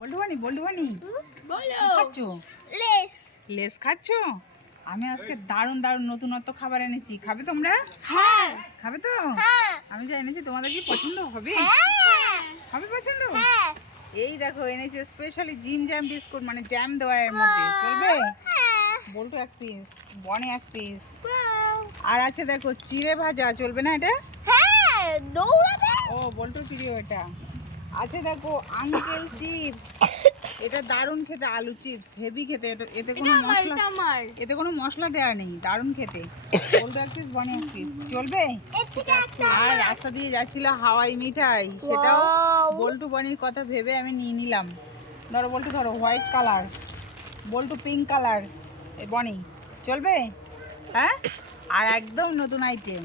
বল্টুবানি বল্টুবানি বলো। খাচ্ছ? Less. Less খাচ্ছ? আমি আজকে দারুণ দারুণ নতুনত্ব খাবার এনেছি। খাবে তোমরা? হ্যাঁ। খাবে তো? হ্যাঁ। আমি যা এনেছি তোমাদের কি পছন্দ হবে? হ্যাঁ। হবে পছন্দ? হ্যাঁ। এই দেখো এনেছি স্পেশালি জিম জ্যাম বিস্কুট মানে জ্যাম দেওয়া এর মধ্যে চলবে? হ্যাঁ বল্টু এক পিস বনে এক পিস আর আছে দেখো চিড়ে ভাজা। চলবে না এটা? হ্যাঁ দৌড়াবে। ও বল্টুর প্রিয় এটা। আছে দেখো আঙ্কেল চিপস এটা দারুণ খেতে আলু চিপস হেভি খেতে। এতে কোনো মশলা এতে কোনো মশলা দেওয়া নেই দারুণ খেতে। বল্টু এক পিস বনে এক চলবে? আর রাস্তা দিয়ে যাচ্ছিল হাওয়াই মিঠাই। সেটাও! বল্টু বনির কথা ভেবে আমি নিয়ে নিলাম। ধরো বল্টু ধরো হোয়াইট কালার বল্টু পিঙ্ক কালার বনি। চলবে? হ্যাঁ? আর একদম নতুন আইটেম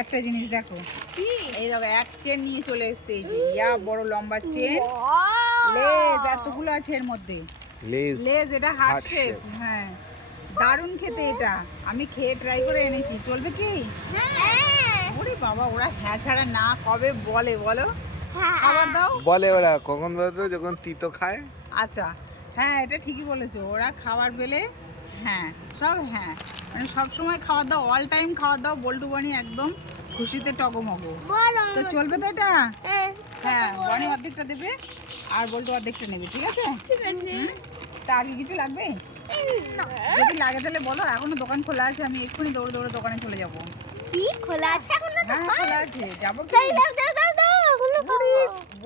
একটা জিনিস দেখো। এই দেখো এক চেন নিয়ে চলে এসছে এই যে। ইয়া বড় লম্বা চেন লেজ এতগুলো আছে এর মধ্যে। লেজ। লেজ এটা হার্ট শেপ হ্যাঁ। দারুণ খেতে এটা। আমি খেয়ে ট্রাই করে এনেছি। চলবে কি? হ্যাঁ। ওরে বাবা ওরা হ্যাঁ ছাড়া না কবে বলে বলো? হ্যাঁ। খাবার দাও। বলে ওরা কখন বলতো? যখন তিতো খায়। আচ্ছা। হ্যাঁ এটা ঠিকই বলেছ। ওরা খাবার পেলে হ্যাঁ সব হ্যাঁ। মানে সব সময় খাবার দাও অল টাইম খাবার দাও বল্টু বানি একদম খুশিতে টগমগো। বলো তো চলবে তো এটা? হ্যাঁ। হ্যাঁ বনি অর্ধেকটা দেবে আর বল্টু অর্ধেকটা নেবে ঠিক আছে? ঠিক আছে। তা আগে কিছু লাগবে? যদি লাগে তাহলে বলো এখনও দোকান খোলা আছে আমি এক্ষুনি দৌড়ে দৌড়ে দোকানে চলে যাব। কি? খোলা আছে এখন হ্যাঁ খোলা আছে। যাব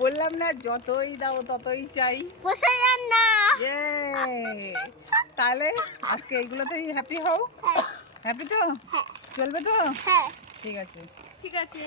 বললাম না যতই দাও ততই চাই। বসে না! তাহলে আজকে এইগুলোতেই হ্যাপি হও। হ্যাঁ। হ্যাপি তো? হ্যাঁ। চলবে তো? হ্যাঁ। ঠিক আছে ঠিক আছে